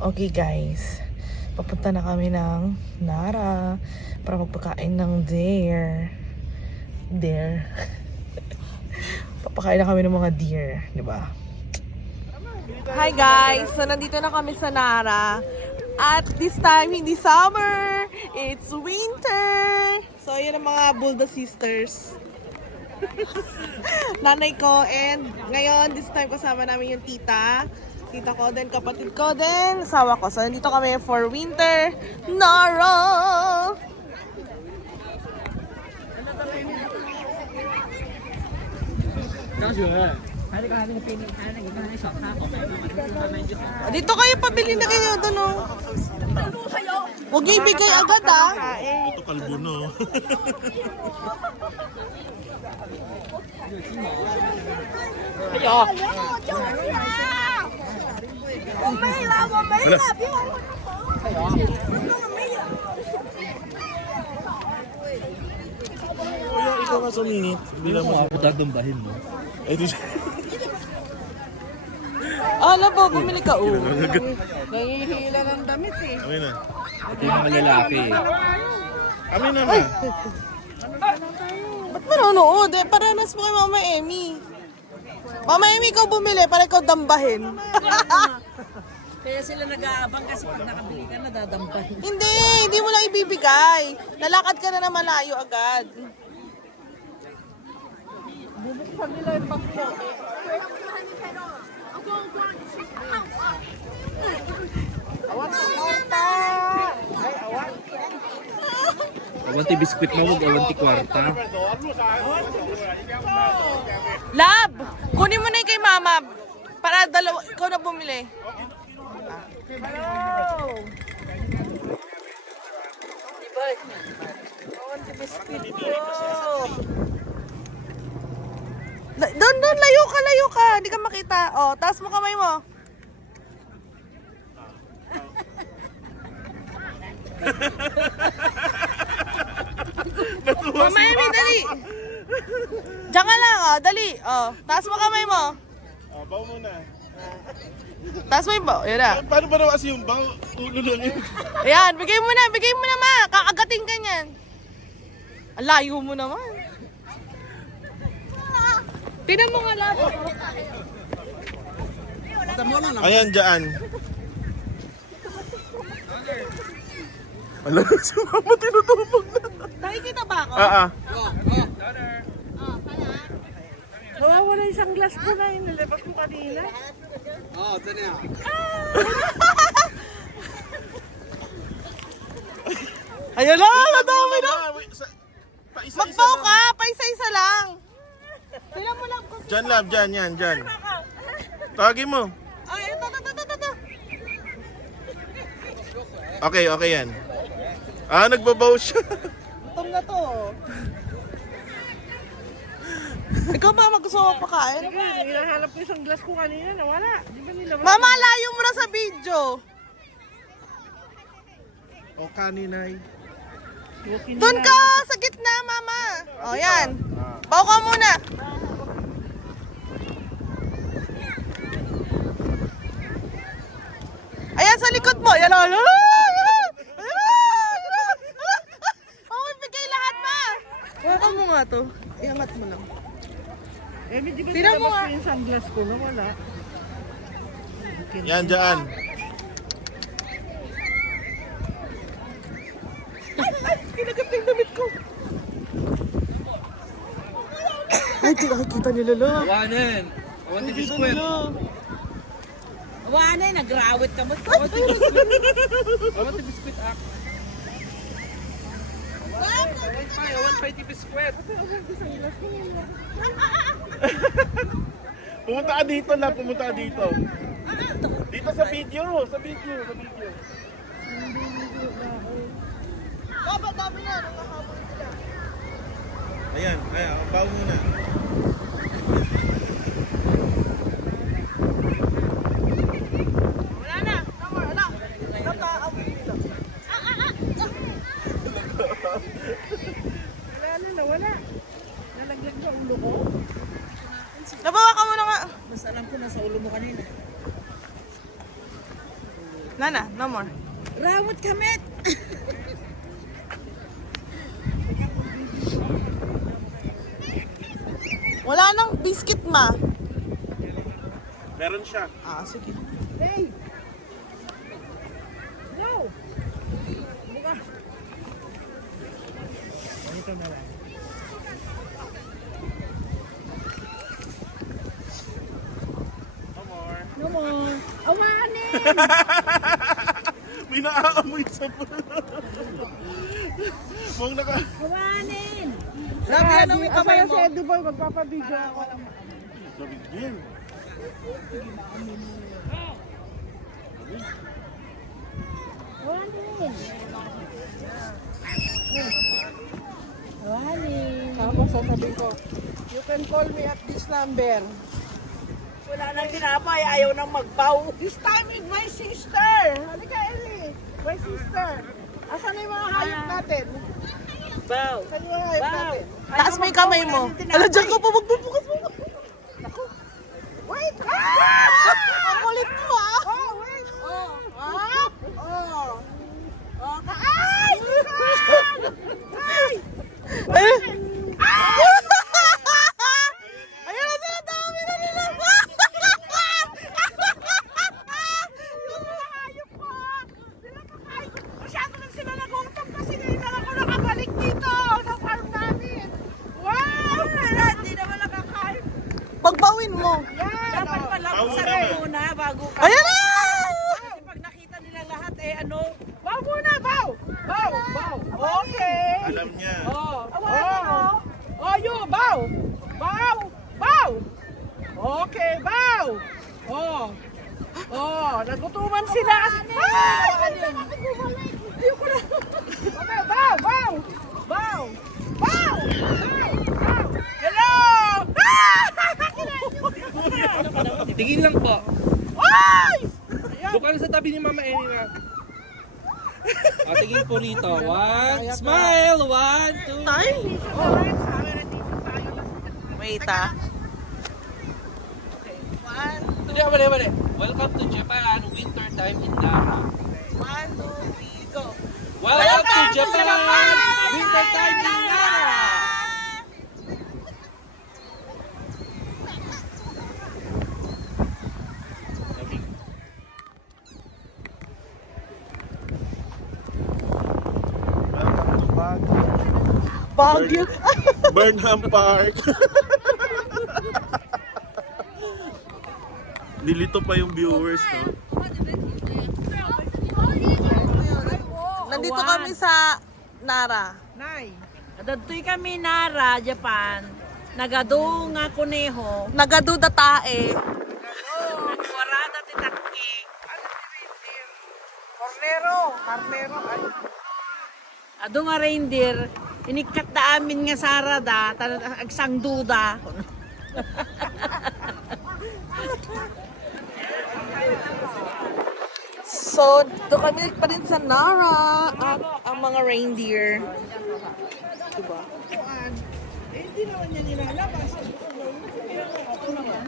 Okay guys, papunta na kami ng Nara para magpakain ng deer. Papakain na kami ng mga deer, di ba? Hi guys! So nandito na kami sa Nara. At this time, hindi summer! It's winter! So yun ang mga Bulda sisters. Nanay ko, and ngayon, this time kasama namin yung tita ko, then kapatid ko, then asawa ko. So nandito kami for winter Nara! Dito kayo, pabili na kayo doon, oh. Huwag niyo ibigay agad, ah. Ito kalbo, no? Kuya, ikaw nga sumingit. Bilang mo ako dadambahin mo. Ay, di siya. Alam po, bumili ka, oh. Nangihila ng damit eh. Amin na. Ito yung mga lalaki eh. Amin na, ma. Ba't manonood? Eh, paranas mo kay Mama Emmy. Mama Emmy, ikaw bumili para ikaw dambahin. Kaya sila nag-aabang kasi pag nakabili ka, nadadampan. Hindi mo lang ibibigay. Lalakad ka na malayo agad. Bubuksan nila yung pagpo. Awan sa kwarta! Ay, awan. Awanti biskwit mo, huwag awanti kwarta. Lab! Kunin mo na yung kay Mama. Para dalawa, ikaw na bumili. Hello! Diba? Awan si biscuit ko. Doon, layo ka. Hindi ka makita. Oh, taas mo kamay mo. Mama Emmy, dali. Diyan ka lang, oh. Dali. Oh, taas mo kamay mo. Baw muna. Taas mo yung baw. Yun na. Paano ba naman kasi yung baw? Ulo lang yun. Ayan, bigay mo na, ma. Kakagating ka niyan. Ang layo mo naman. Tingnan mo nga lahat. Ayan, dyan. Alam mo, si mama tinutubog na. Nakikita ba ako? Nawawala isang glass ko na yung nilabas mo kanina. Oo, ito na yan. Ayun na, madami na. Paisa-isa Magbaw lang. ka, paisa-isa lang. Tingnan mo lang kung... Dyan, love, dyan, yan, dyan. Tawagin mo. Ay, ito. Okay yan. Nagbabaw siya. Gutom na to. Ikaw mama, gusto mo pakain? Hinahanap ko isang glass ko kanina, nawala. Di ba nilabas? Mama, layo mo na sa video. O, kaninay. Doon ka, sa gitna, mama. O, yan. Baw ka muna. Ayan, sa likod mo. Yan, yan. Oh, ibigay lahat pa. Huwag mo nga to. Iangat mo lang. Eh, di ba Tingnan mo nilabas nga. ko yung isang glass ko, nawala. Yan, dyan. Kinagat na yung damit ko. Ay, di nakikita nila lang. Awanin! Awanti biskwit! Wala eh, nag-rawit ka mo. Awanti biskwit ak! Awan pa iti biskwit! Pumunta ka dito, love. Pumunta ka dito. Dito sa video. Dapat dami na. Nakahabol sila. Ayan, baw muna. Wala na. Wala. Nakaamoy nila. Nawala. Nalaglag sa ulo ko. Nabawa ka muna nga. Mas alam ko nasa ulo mo kanina. Nana, no more. Rawat kamit! Wala nang biscuit, ma. Meron siya. Ah, sige. Hey! No! No more. Awanin! May naaamoy sa Mong naka... Awanin! Lagyan mo yung kamay mo. Duboy, magpapabidyo ako. Nabigyan. Awanin! Awanin! Tapos sasabihin ko, you can call me at this number. Wala nang tinapay, ayaw nang magpaw. This time with my sister. Halika, Ellie. My sister. Asan na yung mga hayop natin? Baw! Asan yung mga hayop natin? Taas mo yung kamay mo. Ala, dyan ka pa magbubukas mo. Wait! Ang kulit mo, ah. Oh, wait! Oh! Ah! Oh! Oh! Ay! Ay! Ay! Ayun na sila, dami na nila. Yung mga hayop ko! Sila kakain. Masyado lang sila nagutom kasi ngayon lang ako nakabalik dito sa farm namin. Wow! Hindi naman nakakain. Pagbawin mo. Yan! Dapat pala Baw sarap naman. muna bago ka. Ayan na! Kasi pag nakita nila lahat, ano, Bow muna, bow! Bow! Bow! Okay! Alam niya. Oh! Oh! Oh, you! Bow! Bow! Bow! Okay, bow! Oh! Oh! Nagutuman sila kasi... Ay! Ayoko na! Okay, bow! Bow! Bow! Bow! Bow! Hello! Tingin lang po. Ay! Doon ka na sa tabi ni Mama Eni na. Tingin po rito. One, smile! One, two. Time? Wait, ah. Hindi, mali. Welcome to Japan, winter time in Nara. 1, 2, 3, go. Welcome to Japan, winter time in Nara. Welcome to Baguio. Baguio. Burnham Park. Nilito pa yung viewers, no? Nandito kami sa Nara. Nay! Dadtoy kami Nara, Japan. Nagado nga kuneho. Nagaduda tae. Warada titakki. Cornero! Carnero! Ay! Ado nga reindeer. Inikat da amin nga sarada. Agsang duda. So, doon kami pa rin sa Nara at ang mga reindeer. Diba? Eh, hindi naman niya nilalabas. Ito naman.